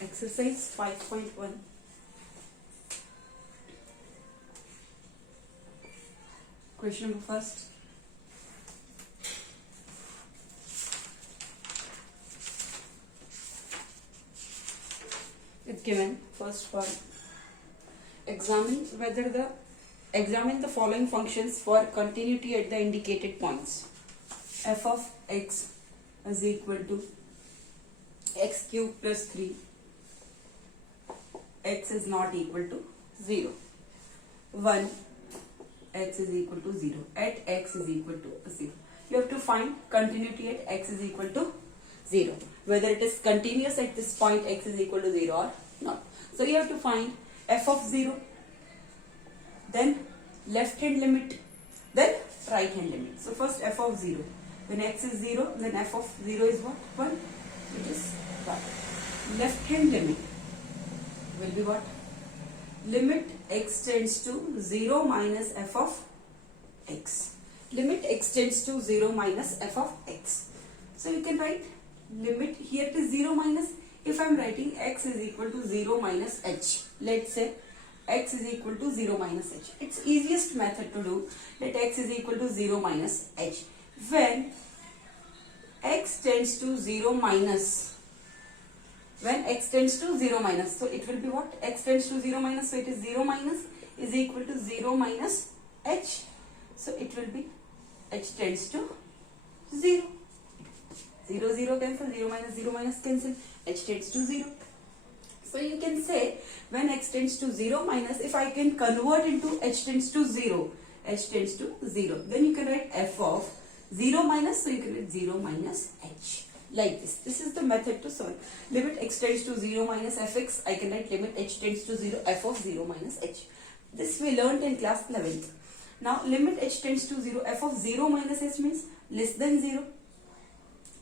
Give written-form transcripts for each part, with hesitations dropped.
Exercise 5.1. Question number first. It's given first part. Examine the following functions for continuity at the indicated points. F of x is equal to x cube plus 3. X is not equal to 0. 1. X is equal to 0. At x is equal to 0. You have to find continuity at x is equal to 0. Whether it is continuous at this point x is equal to 0 or not. So you have to find f of 0, then left hand limit, then right hand limit. So first f of 0. When x is 0, then f of 0 is what? 1. It is 1. Left hand limit will be what? Limit x tends to 0 minus f of x. Limit x tends to 0 minus f of x. So you can write limit, here it is 0 minus. If I am writing x is equal to 0 minus h, let's say x is equal to 0 minus h. It's easiest method to do. Let x is equal to 0 minus h. When x tends to 0 minus, when x tends to 0 minus, so it will be what? X tends to 0 minus, so it is 0 minus is equal to 0 minus h. So it will be h tends to 0. 0, 0 cancel, 0 minus cancel, h tends to 0. So you can say when x tends to 0 minus, if I can convert into h tends to 0, h tends to 0, then you can write f of 0 minus, so you can write 0 minus h. Like this. This is the method to solve. Limit x tends to 0 minus fx, I can write limit h tends to 0, f of 0 minus h. This we learnt in class 11th. Now limit h tends to 0, f of 0 minus h means less than 0.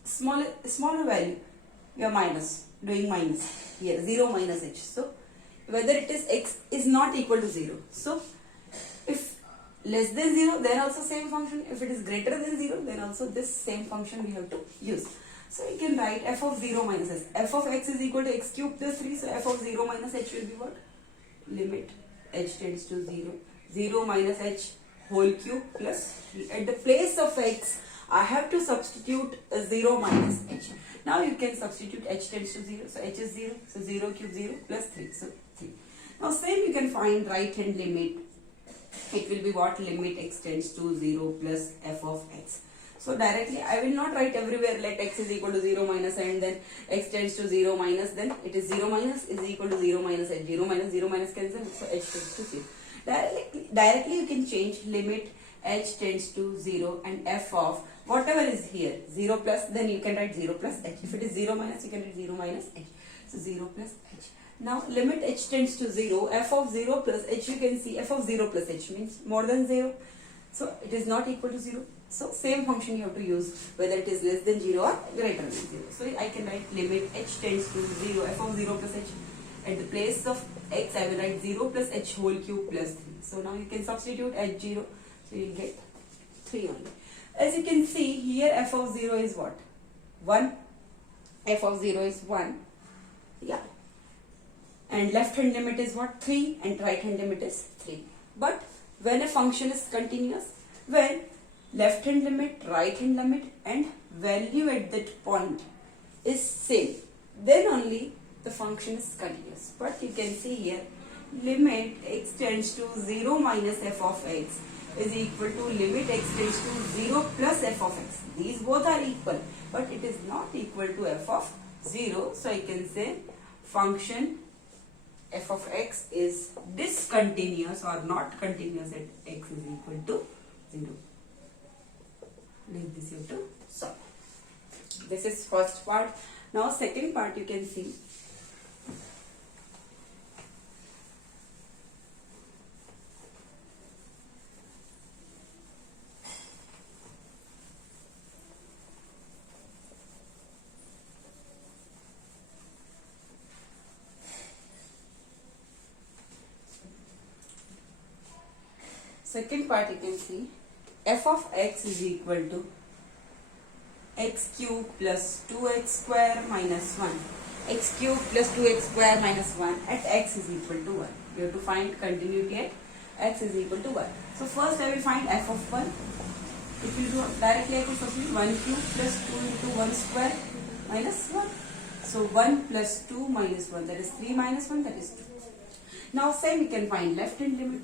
Smaller value, you are minus, doing minus here, 0 minus h. So whether it is x is not equal to 0. So if less than 0, then also same function. If it is greater than 0, then also this same function we have to use. So you can write f of 0 minus h. F of x is equal to x cube plus 3. So f of 0 minus h will be what? Limit h tends to 0. 0 minus h whole cube plus 3. At the place of x, I have to substitute 0 minus h. Now you can substitute h tends to 0. So h is 0. So 0 cube 0 plus 3. So 3. Now same you can find right hand limit. It will be what? Limit x tends to 0 plus f of x. So directly I will not write everywhere let x is equal to 0 minus and then x tends to 0 minus, then it is 0 minus is equal to 0 minus h. 0 minus cancel, so h tends to 0. Directly you can change limit h tends to 0 and f of whatever is here 0 plus, then you can write 0 plus h. If it is 0 minus, you can write 0 minus h. So 0 plus h. Now limit h tends to 0, f of 0 plus h, you can see f of 0 plus h means more than 0. So it is not equal to 0. So same function you have to use whether it is less than 0 or greater than 0. So I can write limit h tends to 0, f of 0 plus h. At the place of x, I will write 0 plus h whole cube plus 3. So now you can substitute h 0. So you will get 3 only. As you can see here, f of 0 is what? 1. F of 0 is 1. Yeah. And left hand limit is what? 3. And right hand limit is 3. But when a function is continuous, when left hand limit, right hand limit and value at that point is same, then only the function is continuous. But you can see here, limit x tends to 0 minus f of x is equal to limit x tends to 0 plus f of x. These both are equal, but it is not equal to f of 0. So I can say function f of x is discontinuous or not continuous at x is equal to 0. Like this you have to solve. This is first part. Now second part you can see. Second part you can see f of x is equal to x cube plus 2x square minus 1. x cube plus 2x square minus 1 at x is equal to 1. You have to find continuity at x is equal to 1. So first I will find f of 1. It will do directly I can substitute 1 cube plus 2 into 1 square minus 1. So 1 plus 2 minus 1, that is 3 minus 1, that is 2. Now same we can find left hand limit.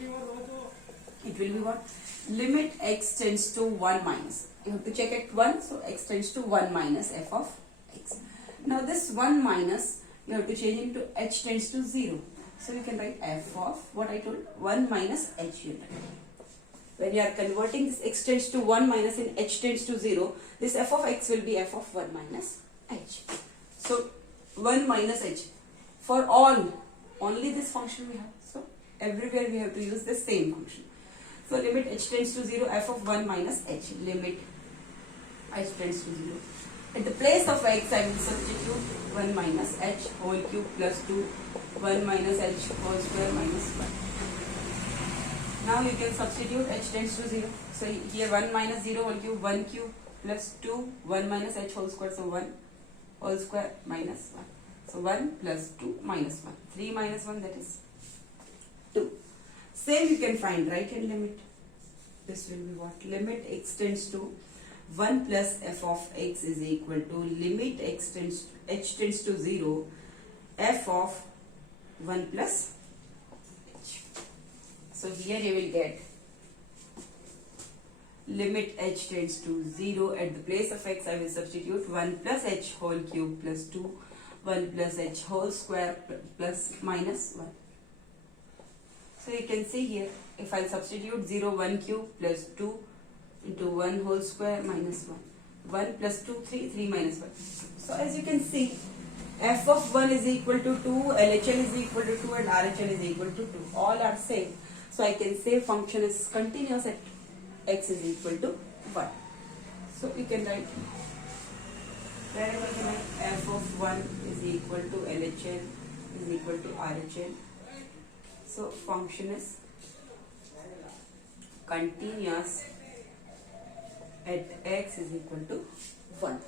It will be what? Limit x tends to 1 minus. You have to check at 1, so x tends to 1 minus f of x. Now this 1 minus, you have to change into h tends to 0. So you can write f of, what I told, 1 minus h unit. When you are converting this x tends to 1 minus in h tends to 0, this f of x will be f of 1 minus h. So 1 minus h. For all, only this function we have. So everywhere we have to use the same function. So limit h tends to 0, f of 1 minus h. Limit h tends to 0. At the place of x, I will substitute 1 minus h whole cube plus 2, 1 minus h whole square minus 1. Now you can substitute h tends to 0. So here 1 minus 0 whole cube, 1 cube plus 2, 1 minus h whole square, so 1 whole square minus 1. So 1 plus 2 minus 1. 3 minus 1, that is 2. Same you can find right hand limit. This will be what? Limit x tends to 1 plus f of x is equal to limit h tends to 0, f of 1 plus h. So here you will get limit h tends to 0. At the place of x, I will substitute 1 plus h whole cube plus 2, 1 plus h whole square plus minus 1. So you can see here, if I substitute 0, 1 cube plus 2 into 1 whole square minus 1. 1 plus 2, 3, 3 minus 1. So as you can see, f of 1 is equal to 2, LHL is equal to 2 and RHL is equal to 2. All are same. So I can say function is continuous at x is equal to 1. So you can write, wherever you write f of 1 is equal to LHL is equal to RHL. So function is continuous at x is equal to 1.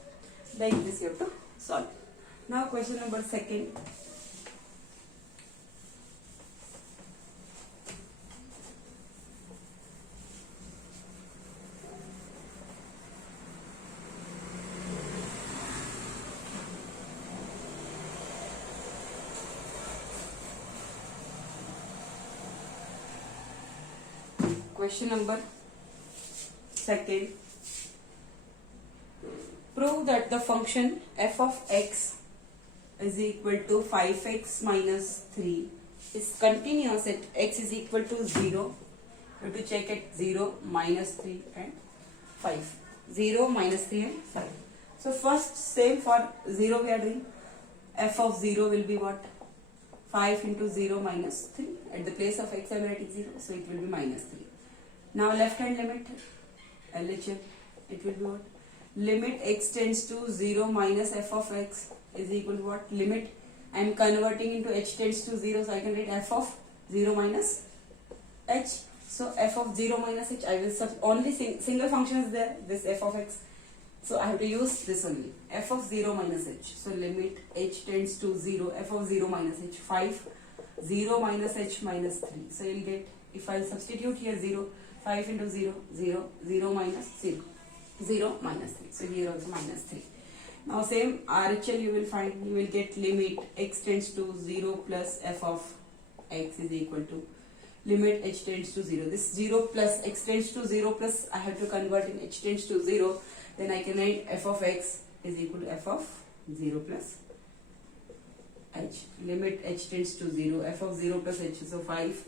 Like this you have to solve. Now question number 2. Question number 2. Prove that the function f of x is equal to 5x minus 3 is continuous at x is equal to 0. You have to check at 0, minus 3 and 5. 0, minus 3 and 5. So first, same for 0 we are doing. F of 0 will be what? 5 into 0 minus 3. At the place of x I am writing 0, so it will be minus 3. Now left hand limit, LHM, it will be what? Limit x tends to 0 minus f of x is equal to what? Limit, I am converting into h tends to 0, so I can write f of 0 minus h. So f of 0 minus h, I will only single function is there, this f of x. So I have to use this only, f of 0 minus h. So limit h tends to 0, f of 0 minus h, 5, 0 minus h minus 3. So you will get, if I substitute here 0, 5 into 0, 0, 0 minus 0, 0 minus 3. So here also minus 3. Now same RHL you will find, you will get limit x tends to 0 plus f of x is equal to limit h tends to 0. This 0 plus x tends to 0 plus I have to convert in h tends to 0. Then I can write f of x is equal to f of 0 plus h. Limit h tends to 0, f of 0 plus h, so 5,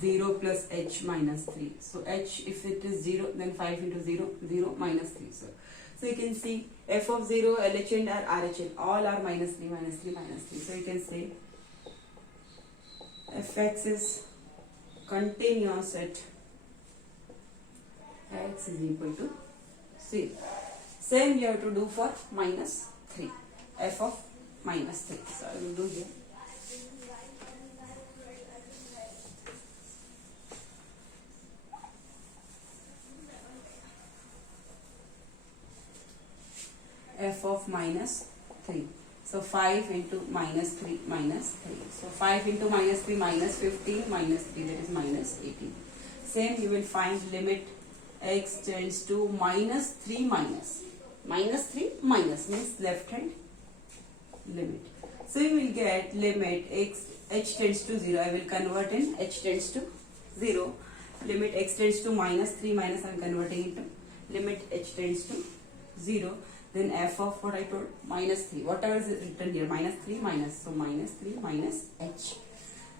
0 plus h minus 3. So h, if it is 0, then 5 into 0, 0 minus 3. So you can see f of 0, LH and RHL, all are minus 3, minus 3, minus 3. So you can say fx is continuous at x is equal to 0. Same you have to do for minus 3, f of minus 3. So I will do here. F of minus 3. So 5 into minus 3 minus 3. So 5 into minus 3 minus 15 minus 3, that is minus 18. Same you will find limit x tends to minus 3 minus. Minus 3 minus means left hand limit. So you will get limit h tends to 0. I will convert in h tends to 0. Limit x tends to minus 3 minus, I am converting into limit h tends to 0. Then f of what I told, minus 3. Whatever is written here, minus 3 minus. So minus 3 minus h.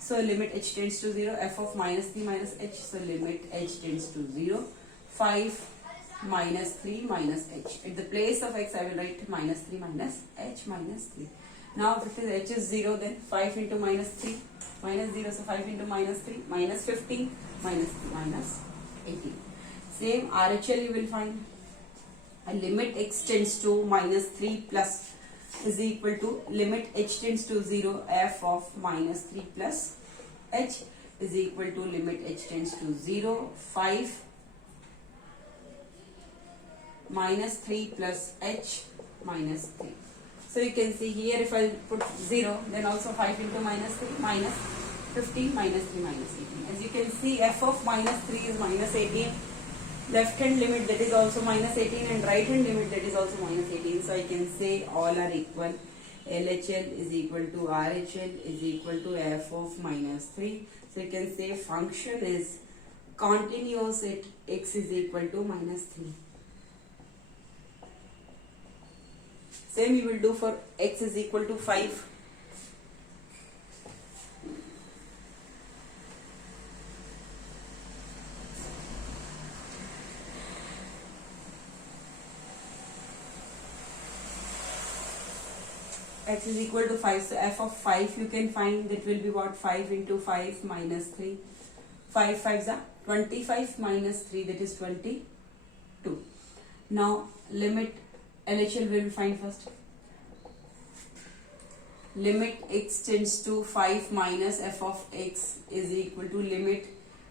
So limit h tends to 0, f of minus 3 minus h. So limit h tends to 0. 5 minus 3 minus h. At the place of x I will write minus 3 minus h minus 3. Now if h is 0, then 5 into minus 3 minus 0. So 5 into minus 3 minus 15 minus 3 minus 18. Same RHL you will find. A limit x tends to minus 3 plus is equal to limit h tends to 0, f of minus 3 plus h is equal to limit h tends to 0, 5 minus 3 plus h minus 3. So you can see here, if I put 0, then also 5 into minus 3 minus 15 minus 3 minus 18. As you can see, f of minus 3 is minus 18. Left hand limit, that is also minus 18, and right hand limit, that is also minus 18. So I can say all are equal. LHL is equal to RHL is equal to f of minus 3. So you can say function is continuous at x is equal to minus 3. Same you will do for x is equal to 5. X is equal to 5, so f of 5 you can find, that will be what, 5 into 5 minus 3. 5 5s are 25 minus 3, that is 22. Now limit LHL we will find first. Limit x tends to 5 minus f of x is equal to limit,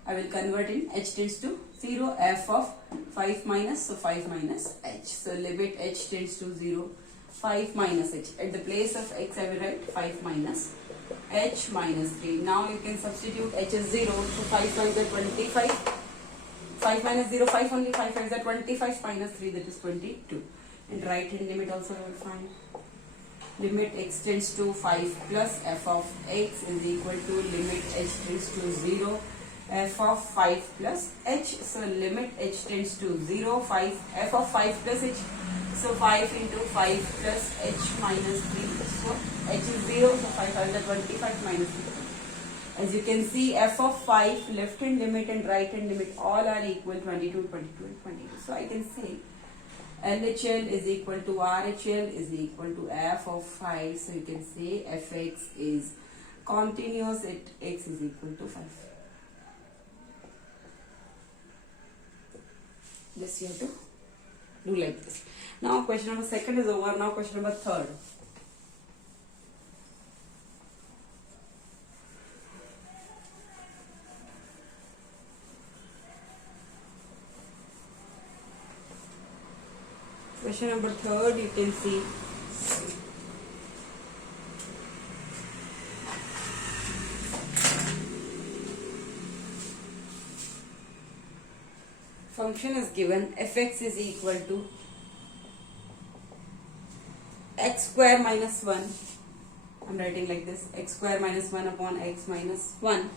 I will convert in h tends to 0, f of 5 minus, so 5 minus h. So limit h tends to 0, 5 minus h. At the place of x I will write 5 minus h minus 3. Now you can substitute h is 0, so 5 5 is 25. 5 minus 0, 5 only, 5 5 is 25 minus 3, that is 22. And right hand limit also I will find. Limit x tends to 5 plus f of x is equal to limit h tends to 0, f of 5 plus h. So limit h tends to 0, 5, f of 5 plus h. So 5 into 5 plus h minus 3. So h is 0, so 5 is 25 minus 3. As you can see, f of 5, left hand limit and right hand limit all are equal, 22, 22 and 22. So I can say LHL is equal to RHL is equal to f of 5. So you can say fx is continuous at x is equal to 5. This you have to do like this. Now question number 2 is over. Now question number 3. Question number 3, you can see function is given, fx is equal to x square minus 1. I am writing like this, x square minus 1 upon x minus 1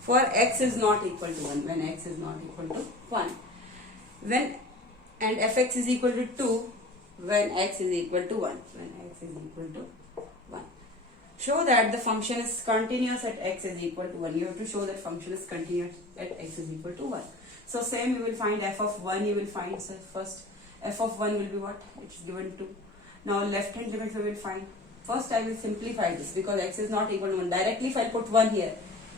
for x is not equal to 1, when x is not equal to 1. When and fx is equal to 2 when x is equal to 1. When x is equal to 1. Show that the function is continuous at x is equal to 1. You have to show that function is continuous at x is equal to 1. So same you will find f of 1 you will find. So first f of 1 will be what? It is given 2. Now left hand limit we will find. First I will simplify this because x is not equal to 1. Directly if I put 1 here,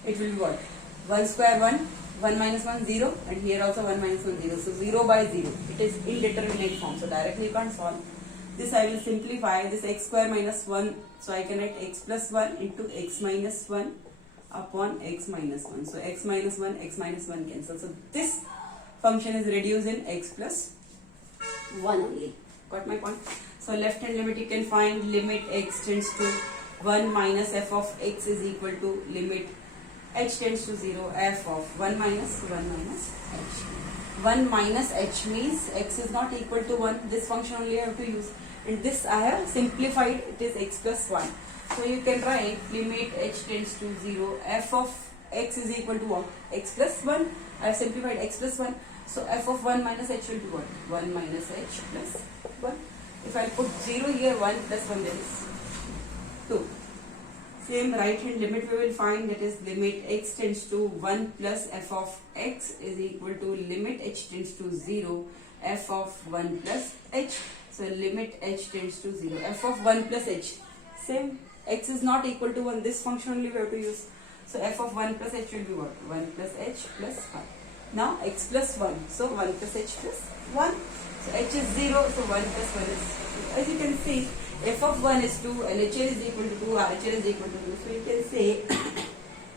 it will be what? 1 square 1, 1 minus 1 0, and here also 1 minus 1 0. So 0 by 0. It is indeterminate form. So directly you can't solve. This I will simplify. This x square minus 1. So I can write x plus 1 into x minus 1 upon x minus 1. So x minus 1 cancel. So this function is reduced in x plus 1 only. Got my point? So left hand limit you can find limit x tends to 1 minus f of x is equal to limit h tends to 0 f of 1 minus h. 1 minus h means x is not equal to 1. This function only I have to use. And this I have simplified, it is x plus 1. So you can write limit h tends to 0 f of x is equal to what? X plus 1. I have simplified x plus 1. So f of 1 minus h will be what? 1 minus h plus 1. If I put 0 here, 1 plus 1 there is 2. Same right hand limit we will find, that is limit x tends to 1 plus f of x is equal to limit h tends to 0 f of 1 plus h. So limit h tends to 0 f of 1 plus h. Same, x is not equal to 1, this function only we have to use. So f of 1 plus h will be what? 1 plus h plus 1. Now x plus 1, so 1 plus h plus 1. So h is 0, so 1 plus 1 is 2. As you can see, f of 1 is 2, LHL is equal to 2, RHL is equal to 2. So you can say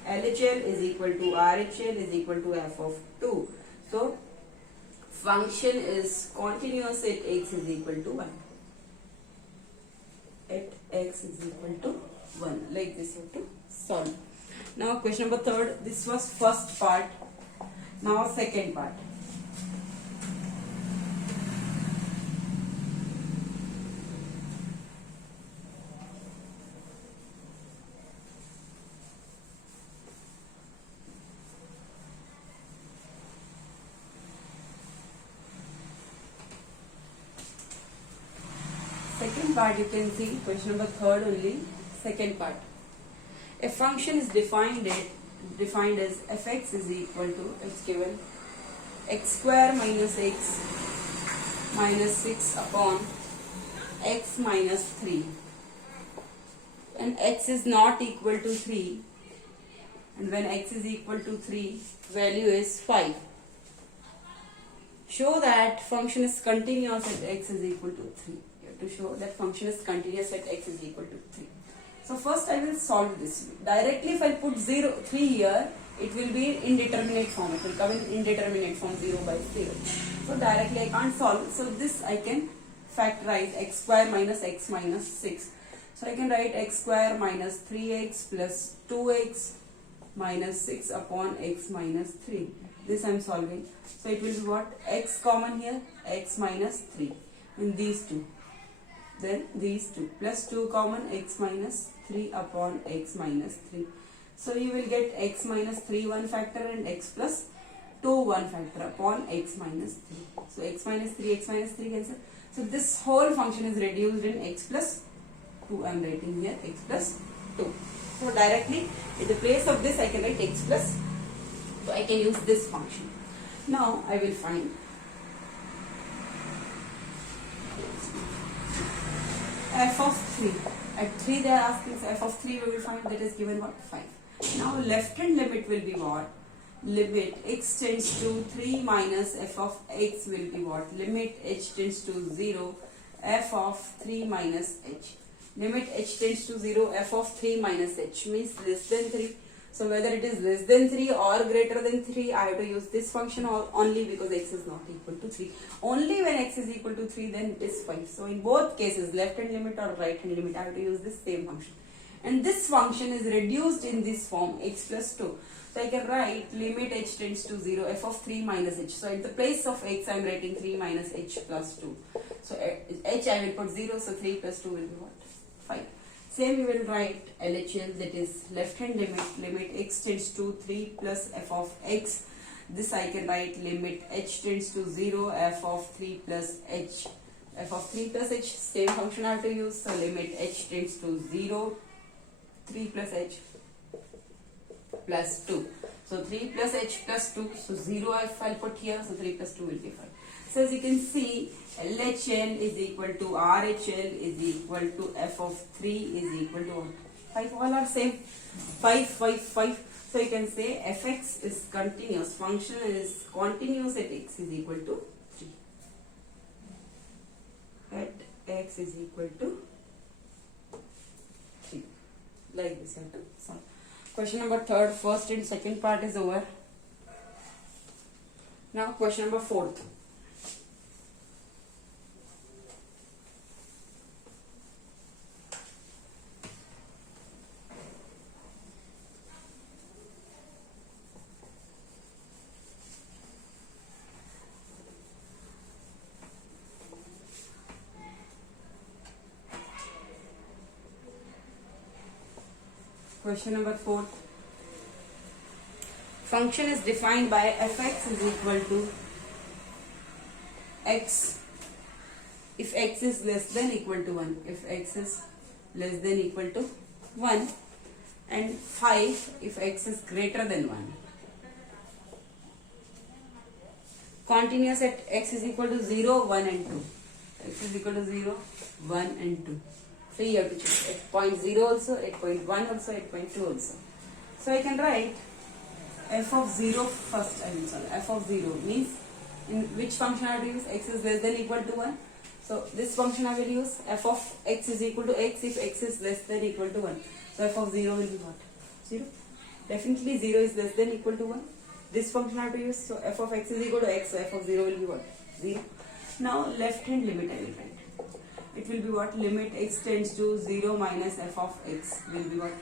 LHL is equal to RHL is equal to f of 2. So function is continuous at x is equal to 1. At x is equal to 1. Like this you have to solve. Now question number 3rd. This was first part. Now second part. Second part you can see, question number 3rd only, second part. A function is defined as fx is equal to, it's given, x square minus x minus 6 upon x minus 3. And x is not equal to 3. And when x is equal to 3, value is 5. Show that function is continuous at x is equal to 3. To show that function is continuous at x is equal to 3. So first I will solve this. Directly if I put 3 here, it will be in indeterminate form. It will come in indeterminate form 0 by 0. So directly I can't solve. So this I can factorize x square minus x minus 6. So I can write x square minus 3x plus 2x minus 6 upon x minus 3. This I am solving. So it will be what? X common here, x minus 3 in these two. Then these two plus 2 common, x minus 3 upon x minus 3. So you will get x minus 3 one factor and x plus 2 one factor upon x minus 3. So x minus 3 cancel. So this whole function is reduced in x plus 2. I am writing here x plus 2. So directly in the place of this I can write x plus. So I can use this function. Now I will find f of 3. At 3 they are asking, so f of 3 we will find, that is given what? 5. Now left hand limit will be what? Limit x tends to 3 minus f of x will be what? Limit h tends to 0 f of 3 minus h. Limit h tends to 0 f of 3 minus h means less than 3. So whether it is less than 3 or greater than 3, I have to use this function only because x is not equal to 3. Only when x is equal to 3 then it is 5. So in both cases, left hand limit or right hand limit, I have to use this same function. And this function is reduced in this form, x plus 2. So I can write limit h tends to 0 f of 3 minus h. So in the place of x I am writing 3 minus h plus 2. So h I will put 0, so 3 plus 2 will be what? 5. Same we will write LHL, that is left hand limit x tends to 3 plus f of x. This I can write limit h tends to 0 f of 3 plus h. F of 3 plus h, same function I have to use. So limit h tends to 0, 3 plus h plus 2. So 3 plus h plus 2, so 0 if I will put here, so 3 plus 2 will be 5. So as you can see, LHL is equal to RHL is equal to f of 3 is equal to what? 5. All are same. 5, 5, 5. So you can say fx is continuous. Function is continuous at x is equal to 3. At x is equal to 3. Like this. So question number 3rd, first and second part is over. Now question number 4th. Question number 4. Function is defined by fx is equal to x if x is less than equal to 1. If x is less than equal to 1, and 5 if x is greater than 1. Continuous at x is equal to 0, 1 and 2. X is equal to 0, 1 and 2. So you have to check at point 0 also, at point 1 also, at point 2 also. So I can write f of 0 first. I will solve. F of 0 means in which function I have to use? X is less than equal to 1. So this function I will use. F of x is equal to x if x is less than equal to 1. So f of 0 will be what? 0. Definitely 0 is less than equal to 1. This function I have to use. So f of x is equal to x. So f of 0 will be what? 0. Now left hand limit I will write. It will be what? Limit x tends to 0 minus f of x will be what?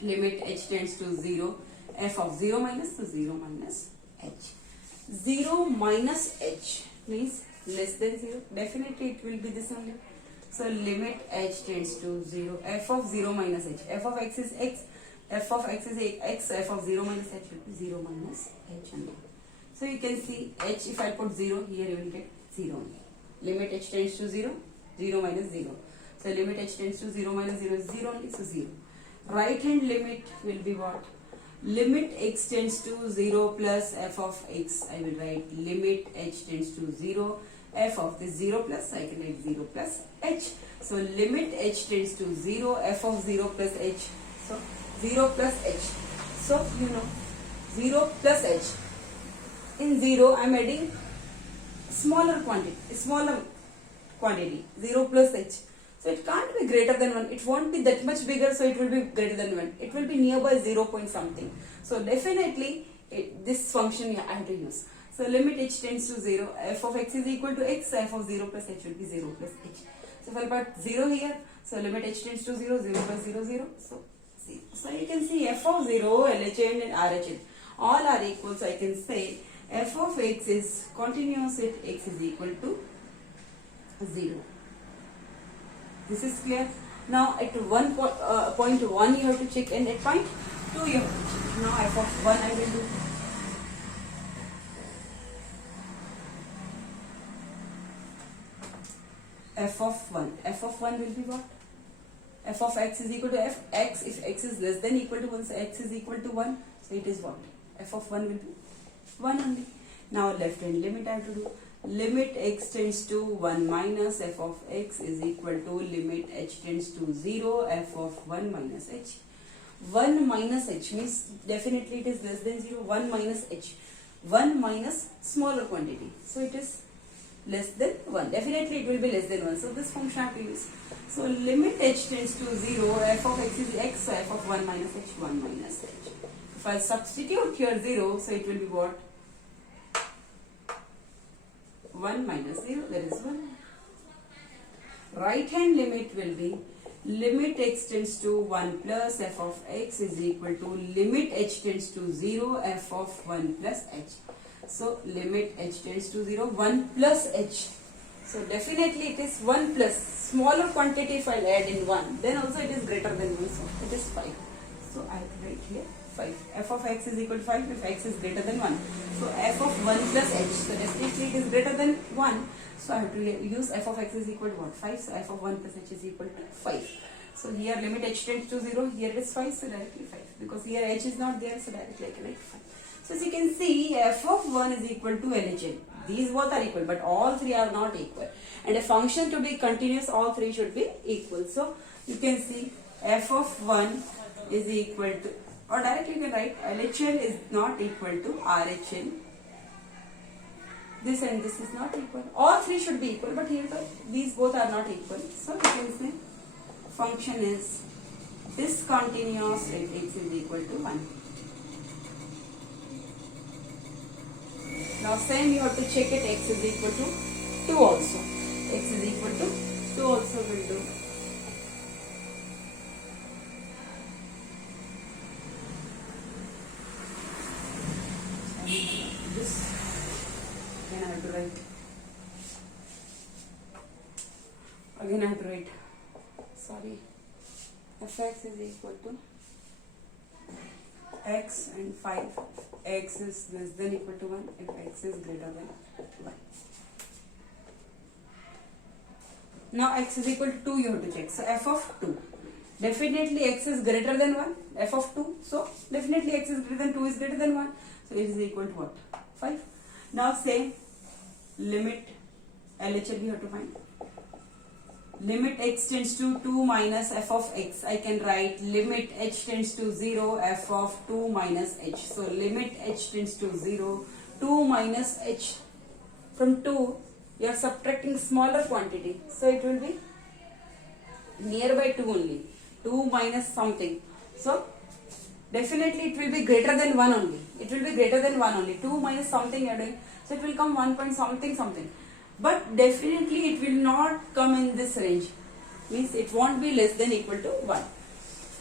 Limit h tends to 0. F of 0 minus, so 0 minus h. 0 minus h means less than 0. Definitely it will be this only. So limit h tends to 0. F of 0 minus h. F of x is x. F of x is x. F of 0 minus h will be 0 minus h only. So you can see h, if I put 0 here you will get 0 only. Limit h tends to 0. 0 minus 0. So limit h tends to 0 minus 0 is 0 only. So 0. Right hand limit will be what? Limit x tends to 0 plus f of x. I will write limit h tends to 0. F of this 0 plus, I can write 0 plus h. So limit h tends to 0. F of 0 plus h. So 0 plus h. So you know 0 plus h. In 0 I am adding smaller quantity. 0 plus h. So it can't be greater than 1. It won't be that much bigger, so it will be greater than 1. It will be nearby 0 point something. So definitely this function I have to use. So limit h tends to 0. F of x is equal to x. F of 0 plus h will be 0 plus h. So if I put 0 here, so limit h tends to 0. 0 plus 0, 0. So see. So you can see f of 0, LHN and RHN all are equal. So I can say f of x is continuous if x is equal to 0. This is clear. Now at point 1 you have to check, and at point 2 you have to check. Now f of 1 I will do. F of 1. F of 1 will be what? F of x is equal to f x if x is less than equal to 1. So x is equal to 1. So it is what? F of 1 will be 1 only. Now left hand limit I have to do. Limit x tends to 1 minus f of x is equal to limit h tends to 0 f of 1 minus h. 1 minus h means definitely it is less than 0. 1 minus h. 1 minus smaller quantity. So it is less than 1. Definitely it will be less than 1. So this function I have to use. So limit h tends to 0. F of x is x. So f of 1 minus h. 1 minus h. If I substitute here 0, so it will be what? 1 minus 0, that is 1. Right hand limit will be limit x tends to 1 plus f of x is equal to limit h tends to 0 f of 1 plus h. So limit h tends to 0, 1 plus h. So definitely it is 1 plus smaller quantity if I add in 1, then also it is greater than 1, so it is 5. So I write here 5. F of x is equal to 5 if x is greater than 1. So f of 1 plus h. So definitely it is greater than 1. So I have to use f of x is equal to what? 5. So f of 1 plus h is equal to 5. So here limit h tends to 0. Here it is 5. So directly 5. Because here h is not there. So directly I can write 5. So as you can see, f of 1 is equal to LHN. These both are equal, but all three are not equal. And a function to be continuous, all three should be equal. So you can see f of 1 is equal to, or directly you can write LHN is not equal to RHN. This and this is not equal. All three should be equal, but here these both are not equal. So you can say function is discontinuous if x is equal to 1. Now same you have to check it, x is equal to 2 also. X is equal to 2 also will do. This again I have to write. Again I have to write. Sorry. Fx is equal to x and 5, x is less than equal to 1 if x is greater than 1. Now x is equal to 2 you have to check. So f of 2. Definitely x is greater than 1, f of 2. So definitely x is greater than 2 is greater than 1. So it is equal to what? 5. Now same limit LHL we have to find. Limit x tends to 2 minus f of x. I can write limit h tends to 0 f of 2 minus h. So limit h tends to 0, 2 minus h. From 2 you are subtracting smaller quantity. So it will be nearby 2 only. 2 minus something. So definitely it will be greater than 1 only. It will be greater than 1 only. 2 minus something you are doing. So it will come 1 point something something. But definitely it will not come in this range. Means it won't be less than equal to 1.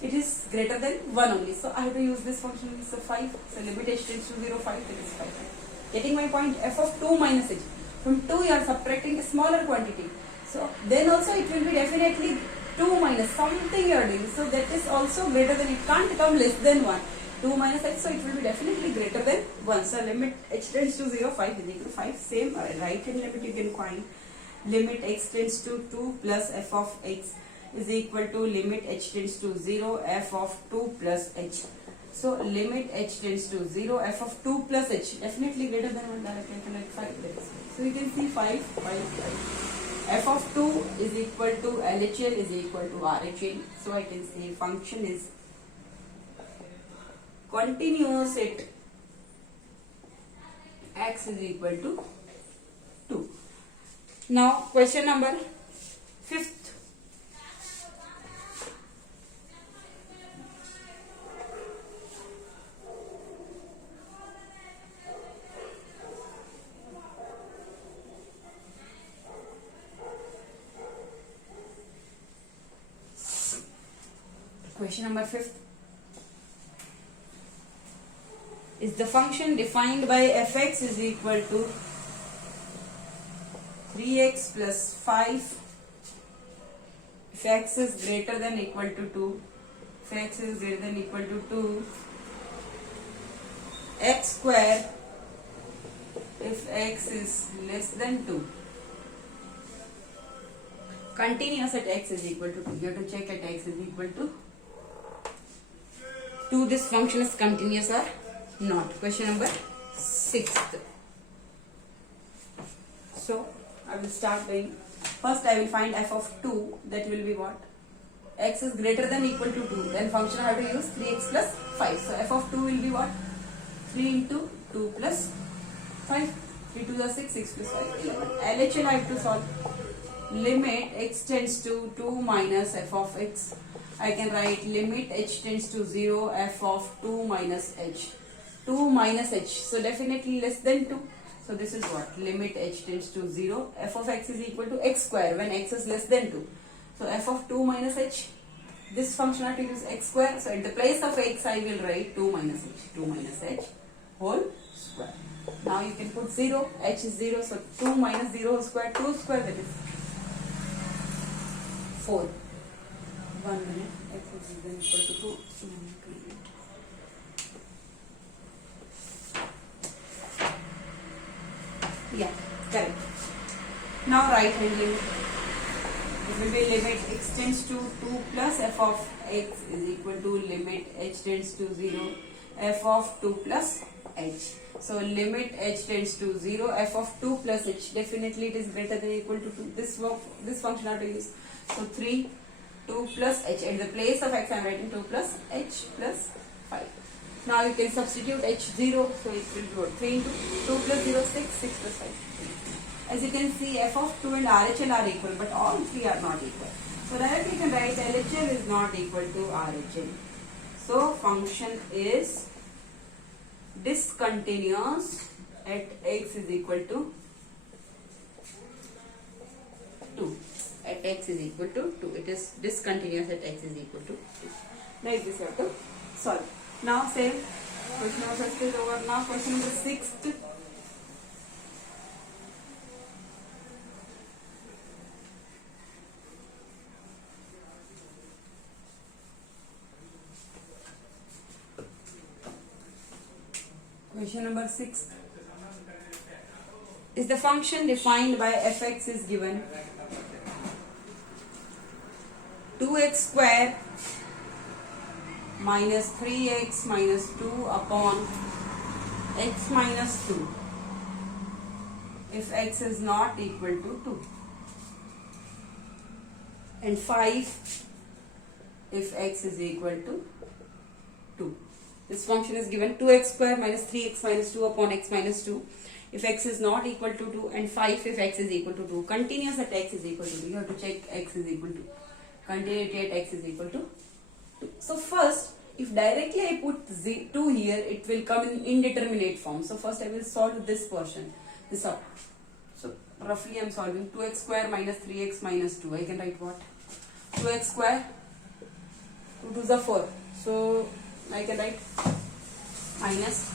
It is greater than 1 only. So I have to use this function. So 5. So limit h tends to 0, 5. It is 5. Getting my point? F of 2 minus h. From 2 you are subtracting a smaller quantity. So then also it will be definitely 2 minus something you are doing. So that is also greater than, it can't come less than 1. 2 minus h, so it will be definitely greater than 1. So limit h tends to 0, 5 is equal to 5. Same right hand limit you can find. Limit x tends to 2 plus f of x is equal to limit h tends to 0 f of 2 plus h. So limit h tends to 0 f of 2 plus h definitely greater than 1. Directly I can write 5. So you can see 5, 5, 5. F of 2 is equal to LHL is equal to RHL. So I can say function is continuous at x is equal to 2. Now question number 5th. Question number 5th. Is the function defined by fx is equal to 3x plus 5 if x is greater than equal to 2, if x is greater than equal to 2, x square if x is less than 2. Continuous at x is equal to 2. You have to check at x is equal to 2 this function is continuous or not. Question number 6th. So I will start doing. First I will find f of 2, that will be what? X is greater than equal to 2. Then function I have to use 3x plus 5. So f of 2 will be what? 3 into 2 plus 5. 3 to the 6, 6 plus 5, 11. LHL I have to solve. Limit x tends to 2 minus f of x. I can write limit h tends to 0 f of 2 minus h. 2 minus h. So definitely less than 2. So this is what? Limit h tends to 0. F of x is equal to x square when x is less than 2. So f of 2 minus h. This function I have to use x square. So at the place of x I will write 2 minus h. 2 minus h whole square. Now you can put 0. H is 0. So 2 minus 0 whole square. 2 square, that is 4. 1 minute. X is then equal to 2. Yeah, correct. Now right hand limit. It will be limit x tends to 2 plus f of x is equal to limit h tends to 0 f of 2 plus h. So limit h tends to 0 f of 2 plus h. Definitely it is greater than or equal to 2. This function I have to use. So 3, 2 plus h. At the place of x I am writing 2 plus h plus 5. Now you can substitute h0. So it will be what? 3 into 2 plus 0, 6, 6 plus 5. As you can see, f of 2 and RHL are equal, but all three are not equal. So directly you can write LHL is not equal to RHL. So function is discontinuous at x is equal to 2. At x is equal to 2. It is discontinuous at x is equal to 2. Like this you have to solve. Now same. Question number 5 is over. Now question number 6th. Question number 6. Is the function defined by fx is given 2x square minus 3x minus 2 upon x minus 2 if x is not equal to 2, and 5 if x is equal to 2. This function is given 2x square minus 3x minus 2 upon x minus 2 if x is not equal to 2, and 5 if x is equal to 2. Continuous at x is equal to 2. You have to check x is equal to. Continuity at x is equal to 2. So first, if directly I put 2 here, it will come in indeterminate form. So first I will solve this portion, this up. So roughly I am solving 2x square minus 3x minus 2. I can write what? 2x square, 2 2s are 4. So I can write minus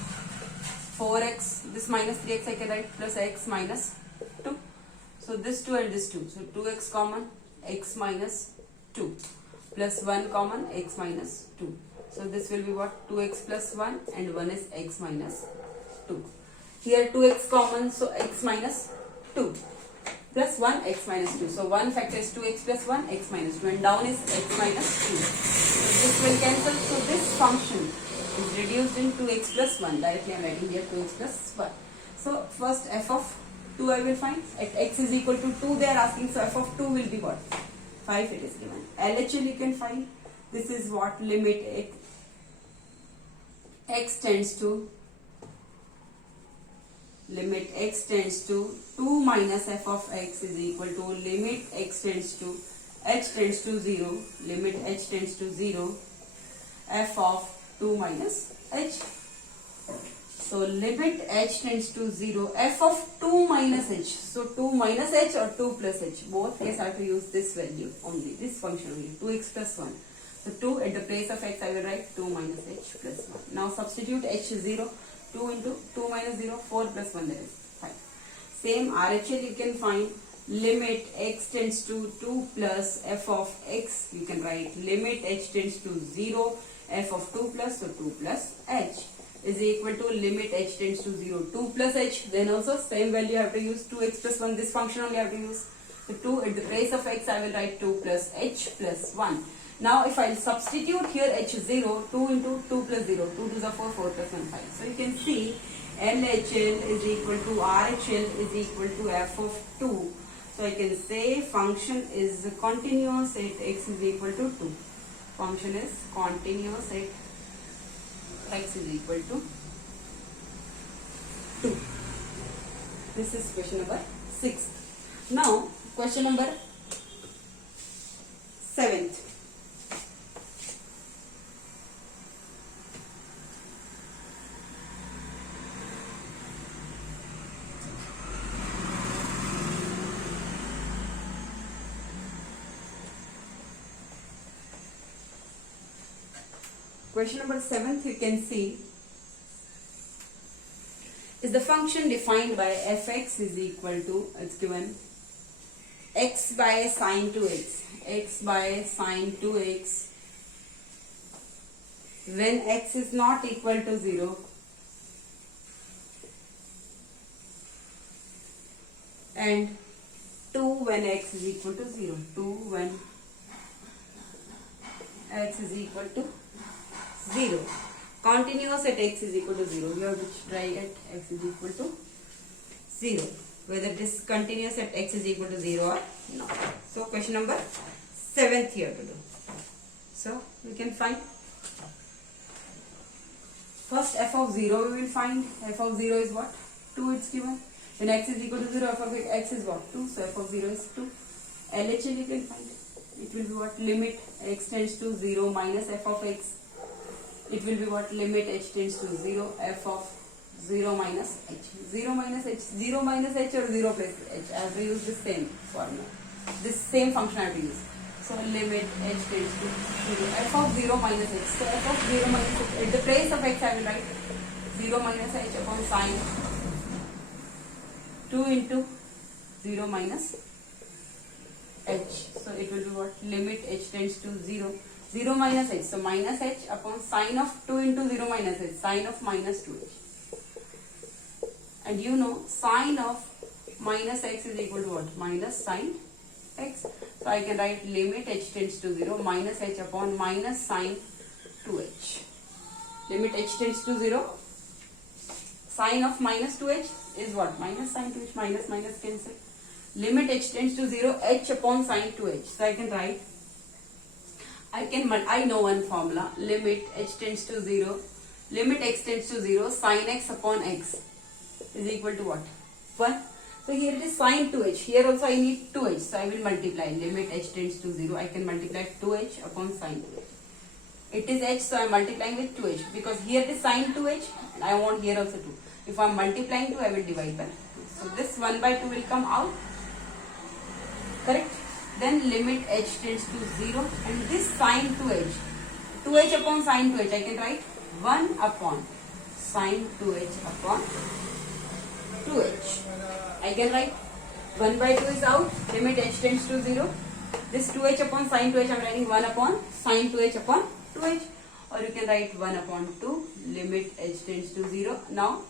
4x, this minus 3x I can write plus x minus 2. So this 2 and this 2. So 2x common, x minus 2 plus 1 common, x minus 2. So this will be what? 2x plus 1 and 1 is x minus 2. Here 2x common, so x minus 2 plus 1 x minus 2. So 1 factor is 2x plus 1 x minus 2 and down is x minus 2. So this will cancel. So this function is reduced in 2x plus 1. Directly I am writing here 2x plus 1. So first f of 2 I will find. At x is equal to 2 they are asking. So f of 2 will be what? 5 it is given. LHL you can find. This is what? Limit x tends to 2 minus f of x is equal to limit x tends to h tends to 0, limit h tends to 0, f of 2 minus h. So limit h tends to 0, f of 2 minus h. So 2 minus h or 2 plus h, both case I have to use this value only, this function only, 2x plus 1. So 2 at the place of x I will write 2 minus h plus 1. Now substitute h is 0, 2 into 2 minus 0, 4 plus 1, that is 5. Same RHL you can find. Limit x tends to 2 plus f of x, you can write limit h tends to 0, f of 2 plus, so 2 plus h is equal to limit h tends to 0, 2 plus h. Then also same value you have to use, 2x plus 1, this function only I have to use. So 2 at the place of x I will write 2 plus h plus 1. Now if I substitute here h0, 2 into 2 plus 0, 2 to the 4, 4 plus 1, 5. So you can see LHL is equal to RHL is equal to f of 2. So I can say function is continuous at x is equal to 2. Function is continuous at x is equal to 2. This is question number 6. Now question number 7th. Question number 7th you can see is the function defined by fx is equal to, it's given x by sine 2x, x by sine 2x when x is not equal to 0 and 2 when x is equal to 0, 2 when x is equal to 0. Continuous at x is equal to 0. You have to try at x is equal to 0. Whether it is continuous at x is equal to 0 or not. So question number 7th you have to do. So we can find first f of 0 we will find. F of 0 is what? 2 it's given. When x is equal to 0, f of x is what? 2. So f of 0 is 2. LHL you can find. It will be what? Limit x tends to 0 minus f of x. It will be what? Limit h tends to 0, f of 0 minus h. 0 minus h, 0 minus h or 0 plus h. I have to use the same formula. This same function I have to use. So limit h tends to 0, f of 0 minus h. So f of 0 minus h, at the place of x I will write 0 minus h upon sine 2 into 0 minus h. So it will be what? Limit h tends to 0. 0 minus h, so minus h upon sine of 2 into 0 minus h, sine of minus 2h. and you know sine of minus x is equal to what? Minus sine x. So I can write limit h tends to 0 minus h upon minus sine 2h. Limit h tends to 0. Sine of minus 2h is what? Minus sine 2h. Minus minus cancel. Limit h tends to 0 h upon sine 2h. So I can write, I know one formula. Limit h tends to 0. Limit x tends to 0. Sine x upon x is equal to what? 1. So here it is sine 2h. Here also I need 2h. So I will multiply. Limit h tends to 0. I can multiply 2h upon sine 2h. It is h, so I am multiplying with 2h. Because here it is sine 2h and I want here also 2. If I am multiplying 2, I will divide by 2. So this 1 by 2 will come out. Correct? Then limit h tends to 0 and this sine 2h. 2h upon sine 2h. I can write 1 upon sine 2h upon 2h. I can write 1 by 2 is out. Limit h tends to 0. This 2h upon sine 2h I am writing 1 upon sine 2h upon 2h. Or you can write 1 upon 2. Limit h tends to 0. Now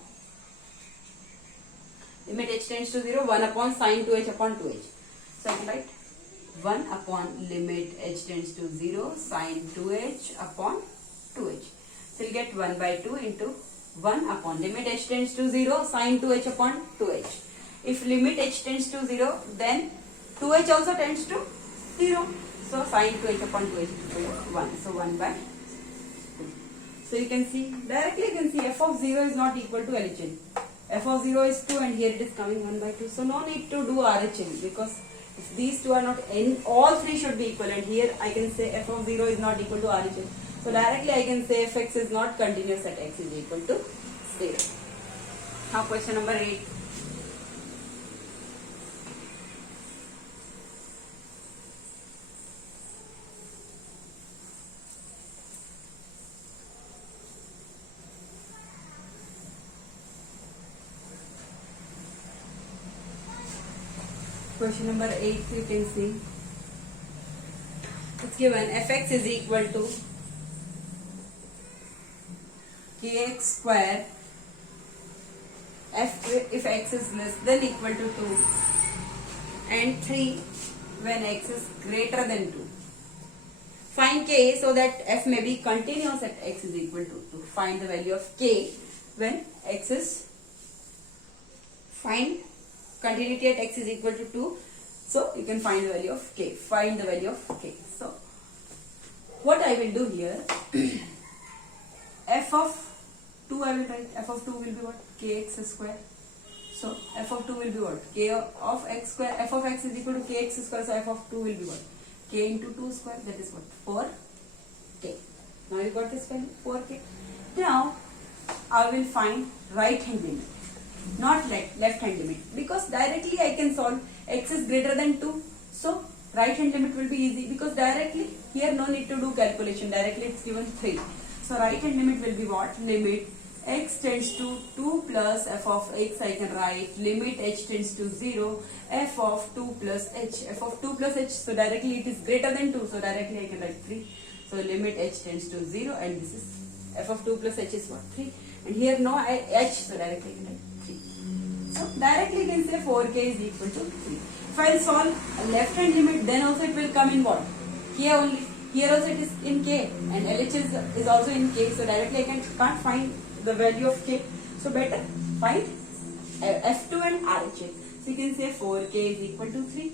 limit h tends to 0. 1 upon sine 2h upon 2h. So I can write 1 upon limit h tends to 0 sine 2h upon 2h. So you will get 1 by 2 into 1 upon limit h tends to 0 sine 2h upon 2h. If limit h tends to 0, then 2h also tends to 0. So sine 2h upon 2h is equal to 1. So 1 by 2. So you can see, directly you can see f of 0 is not equal to LHL. F of 0 is 2 and here it is coming 1 by 2. So no need to do RHL, because if these two are not in, all three should be equal, and here I can say f of 0 is not equal to RHL. So directly I can say fx is not continuous at x is equal to 0. Now question number 8. Question number 8, you can see it's given fx is equal to kx square if x is less than equal to 2 and 3 when x is greater than 2. Find k so that f may be continuous at x is equal to 2. Find the value of k when x is, find continuity at x is equal to 2. So you can find the value of k. Find the value of k. So what I will do here, f of 2 I will write, f of 2 will be what? Kx square. So f of 2 will be what? K of x square. F of x is equal to kx square. So f of 2 will be what? K into 2 square. That is what? 4k. Now you got this value 4k. Now I will find right hand limit, not left hand limit, because directly I can solve x is greater than 2. So right hand limit will be easy, because directly here no need to do calculation, directly it's given 3. So right hand limit will be what? Limit x tends to 2 plus f of x. I can write limit h tends to 0 f of 2 plus h. F of 2 plus h, so directly it is greater than 2, so directly I can write 3. So limit h tends to 0 and this is f of 2 plus h is what? 3. And here no h, so directly I can write 3. So directly you can say 4k is equal to 3. If I solve a left hand limit, then also it will come in what? Here only. Here also it is in k and LHS is also in k. So directly I can't find the value of k. So better find F2 and RHS. So you can say 4k is equal to 3.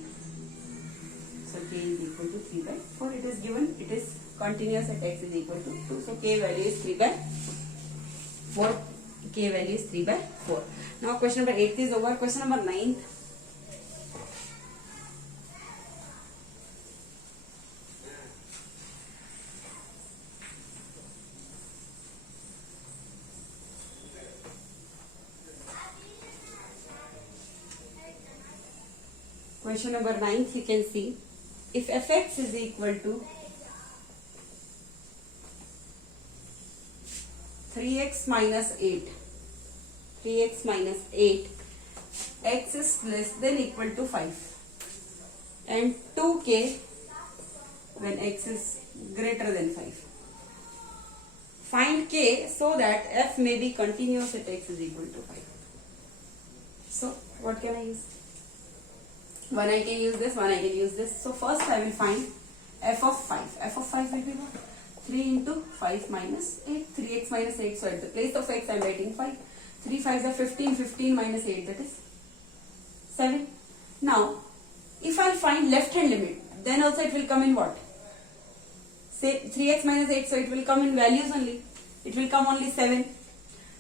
So k is equal to 3 by 4. It is given. It is continuous at x is equal to 2. So k value is 3 by 4. K value is 3 by 4. Now question number 8 is over. Question number 9. Question number 9, you can see if fx is equal to 3x minus 8, x is less than equal to 5 and 2k when x is greater than 5. Find k so that f may be continuous at x is equal to 5. So what can I use? One I can use this, one I can use this. So first I will find f of 5. F of 5 will be what? 3 into 5 minus 8. 3x minus 8. So at the place of x I am writing 5. 3 5s are 15. 15 minus 8, that is 7. Now if I find left hand limit, then also it will come in what? Say 3x minus 8, so it will come in values only. It will come only 7.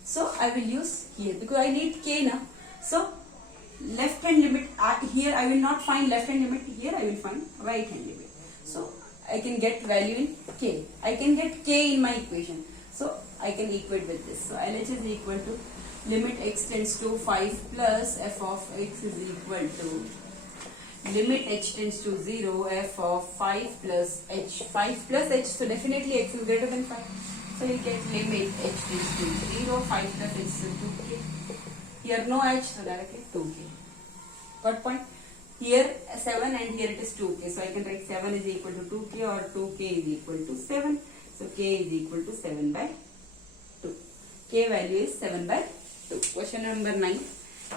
So I will use here because I need k now. So left hand limit, here I will not find left hand limit, here I will find right hand limit. So I can get value in k. I can get k in my equation. So I can equate with this. So LH is equal to limit x tends to 5 plus f of x is equal to limit h tends to 0 f of 5 plus h. 5 plus h, so definitely x is greater than 5. So you get limit h tends to 0, 5 plus h is 2k. Here no h, so directly 2k. What point? Here 7 and here it is 2k. So I can write 7 is equal to 2k or 2k is equal to 7. So k is equal to 7 by 2. K value is 7 by 2. Question number 9.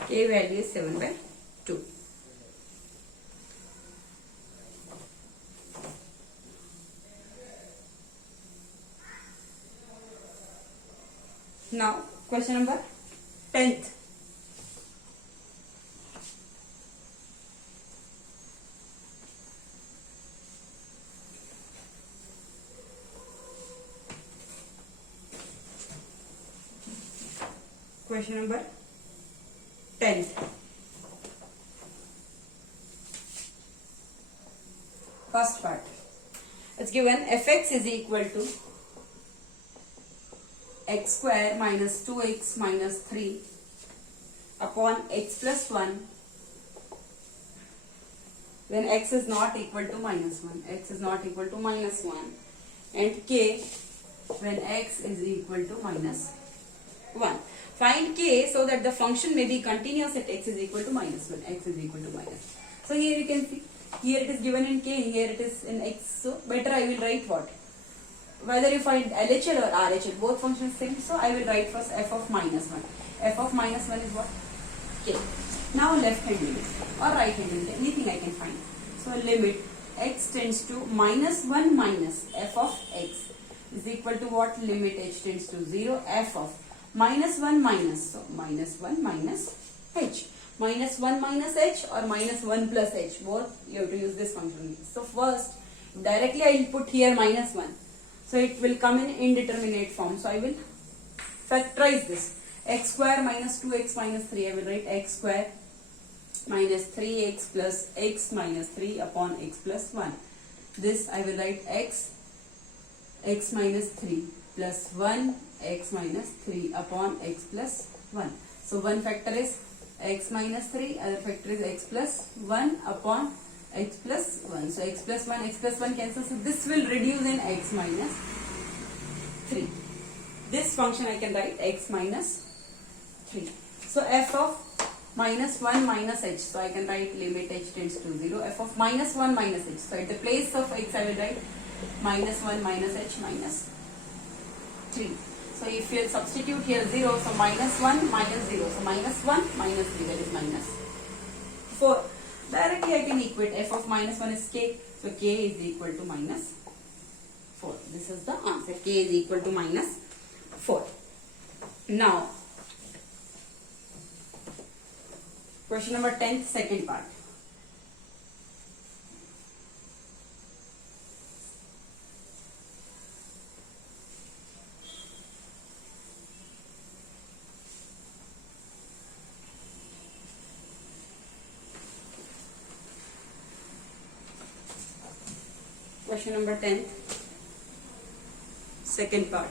K value is 7 by 2. Now question number 10th. Question number 10th. First part. It's given fx is equal to x square minus 2x minus 3 upon x plus 1 when x is not equal to minus 1. X is not equal to minus 1 and k when x is equal to minus 1. Find k so that the function may be continuous at x is equal to minus 1. X is equal to minus. So here you can see, here it is given in k, here it is in x. So better I will write what? Whether you find LHL or RHL, both functions same. So I will write first f of minus 1. F of minus 1 is what? K. Now left hand limit or right hand limit, anything I can find. So limit x tends to minus 1 minus f of x is equal to what? Limit h tends to 0 f of minus 1 minus, so minus 1 minus h. Minus 1 minus h or minus 1 plus h, both you have to use this function. So first, directly I will put here minus 1. So it will come in indeterminate form. So I will factorize this. X square minus 2x minus 3. I will write x square minus 3x plus x minus 3 upon x plus 1. This I will write x minus 3 plus 1 x minus 3 upon x plus 1. So one factor is x minus 3, other factor is x plus 1 upon x plus 1. So x plus 1 cancels. So this will reduce in x minus 3. This function I can write x minus 3. So f of minus 1 minus h. So I can write limit h tends to 0. F of minus 1 minus h. So at the place of x I will write minus 1 minus h minus 3. So if you substitute here 0, so minus 1 minus 0. So minus 1 minus 3, that is minus 4. Directly I can equate f of minus 1 is k. So k is equal to minus 4. This is the answer. K is equal to minus 4. Now, question number 10th, second part. Question number 10, second part.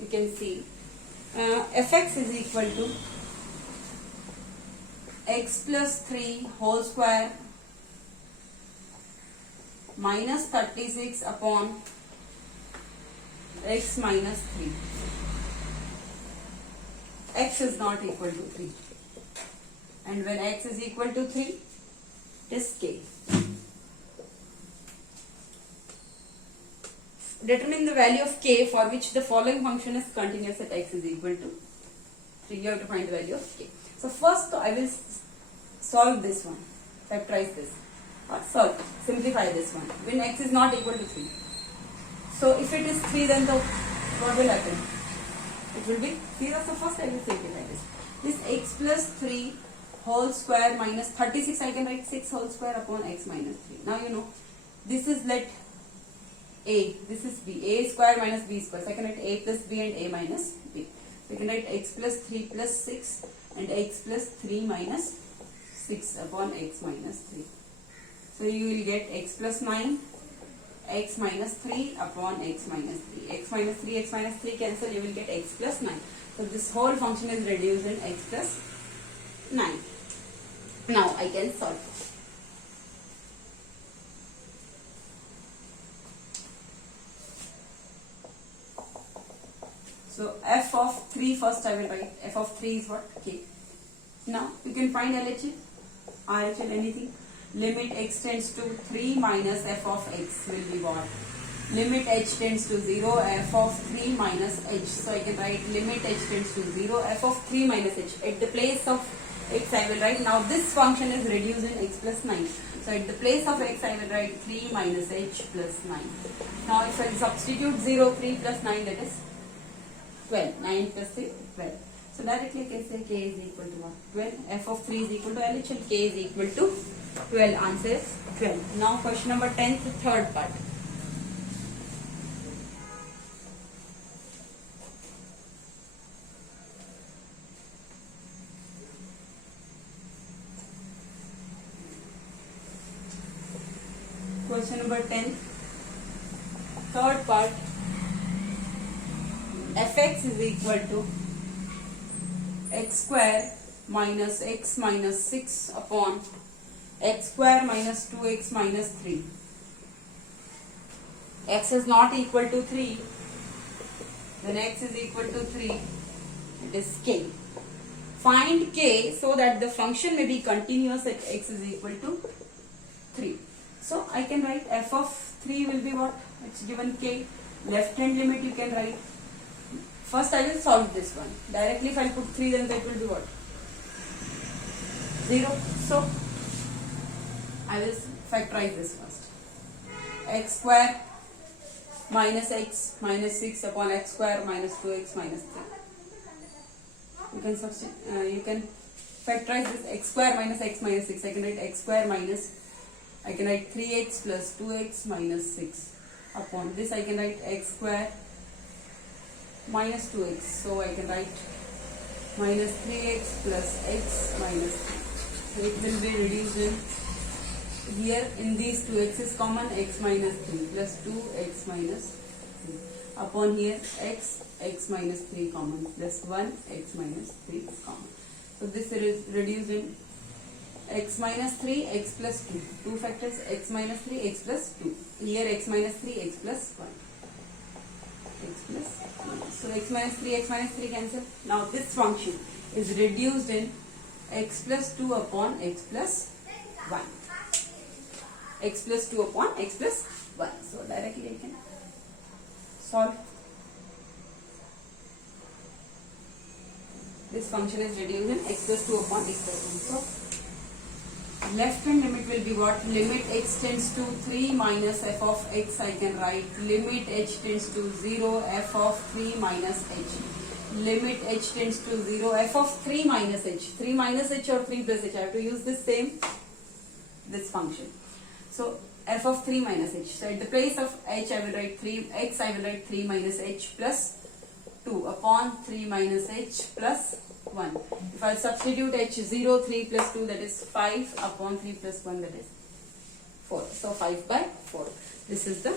You can see fx is equal to x plus 3 whole square minus 36 upon x minus 3. X is not equal to 3. And when x is equal to 3, it is k. Determine the value of k for which the following function is continuous at x is equal to 3. You have to find the value of k. So first I will solve this one, factorize this, or simplify this one when x is not equal to 3. So if it is 3, then what will happen? It will be 0. So first I will simplify this. This x plus 3 whole square minus 36, I can write 6 whole square upon x minus 3. Now you know, this is let a, this is b, a square minus b square. So I can write a plus b and a minus b. So I can write x plus 3 plus 6 and x plus 3 minus 6 upon x minus 3. So you will get x plus 9, x minus 3 upon x minus 3. X minus 3 cancel, you will get x plus 9. So this whole function is reduced in x plus 9. Now I can solve it. So f of 3 first I will write. F of 3 is what? K. Now you can find LHS, RHS, anything. Limit x tends to 3 minus f of x will be what? Limit h tends to 0, f of 3 minus h. So I can write limit h tends to 0, f of 3 minus h. At the place of x I will write, now this function is reduced in x plus 9. So at the place of x I will write 3 minus h plus 9. Now if I substitute 0, 3 plus 9, that is 12. 9 plus 3, 12. So directly I can say k is equal to what? 12. F of 3 is equal to LH and k is equal to 12. Answer is 12. Now question number 10, the third part. Question number 10, third part. Fx is equal to x square minus x minus 6 upon x square minus 2x minus 3. X is not equal to 3, then x is equal to 3, it is k. Find k so that the function may be continuous at x is equal to 3. So I can write f of 3 will be what? It's given k. Left hand limit you can write. First I will solve this one. Directly if I put 3, then that will be what? 0. So I will factorize this first. X square minus x minus 6 upon x square minus 2x minus 3. You can substitute. You can factorize this x square minus x minus 6. I can write x square minus, I can write 3x plus 2x minus 6 upon this. I can write x square minus 2x. So I can write minus 3x plus x minus 3. So it will be reduced in here. In these 2x is common, x minus 3 plus 2x minus 3 upon here x minus 3 common plus 1 x minus 3 common. So this is reduced in x minus 3 x plus 2. 2 factors, x minus 3 x plus 2. Here x minus 3 x plus 1. X plus 1. So x minus 3 cancel. Now this function is reduced in x plus 2 upon x plus 1. X plus 2 upon x plus 1. So directly I can solve. This function is reduced in x plus 2 upon x plus 1. So left hand limit will be what? Limit x tends to 3 minus f of x. I can write limit h tends to 0, f of 3 minus h. Limit h tends to 0, f of 3 minus h. 3 minus h or 3 plus h. I have to use this this function. So f of 3 minus h. So at the place of h I will write 3, x I will write 3 minus h plus 2 upon 3 minus h plus 1. If I substitute h, 0, 3 plus 2, that is 5 upon 3 plus 1, that is 4. So 5 by 4. This is the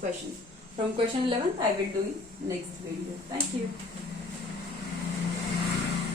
question. From question 11, I will do in next video. Thank you.